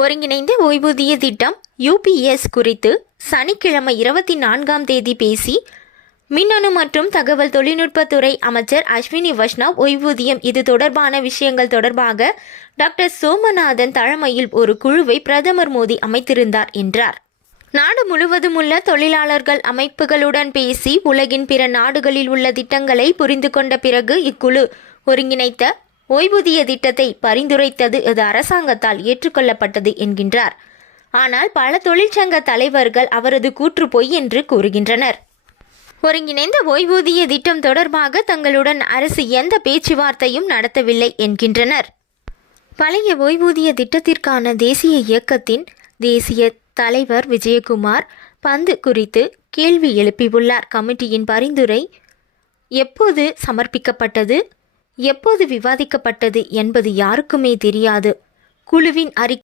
ஒருங்கிணைந்த ஓய்வூதிய திட்டம் யூபிஎஸ் குறித்து சனிக்கிழமை இருபத்தி நான்காம் தேதி பேசி மின்னணு மற்றும் தகவல் தொழில்நுட்பத்துறை அமைச்சர் அஸ்வினி வைஷ்ணவ் ஓய்வூதியம் இது தொடர்பான விஷயங்கள் தொடர்பாக டாக்டர் சோமநாதன் தலைமையில் ஒரு குழுவை பிரதமர் மோடி அமைத்திருந்தார் என்றார். நாடு முழுவதும் உள்ள தொழிலாளர்கள் அமைப்புகளுடன் பேசி உலகின் பிற நாடுகளில் உள்ள திட்டங்களை புரிந்து கொண்ட பிறகு இக்குழு ஒருங்கிணைத்த ஓய்வூதிய திட்டத்தை பரிந்துரைத்தது இது அரசாங்கத்தால் ஏற்றுக்கொள்ளப்பட்டது என்கின்றார். ஆனால் பல தொழிற்சங்க தலைவர்கள் அவரது கூற்று பொய் என்று கூறுகின்றனர். ஒருங்கிணைந்த ஓய்வூதிய திட்டம் தொடர்பாக தங்களுடன் அரசு எந்த பேச்சுவார்த்தையும் நடத்தவில்லை என்கின்றனர். பழைய ஓய்வூதிய திட்டத்திற்கான தேசிய இயக்கத்தின் தேசிய தலைவர் விஜயகுமார் பந்து குறித்து கேள்வி எழுப்பியுள்ளார். கமிட்டியின் பரிந்துரை எப்போது சமர்ப்பிக்கப்பட்டது? எப்போது விவாதிக்கப்பட்டது என்பது யாருக்குமே தெரியாது. குழுவின் அறிக்கை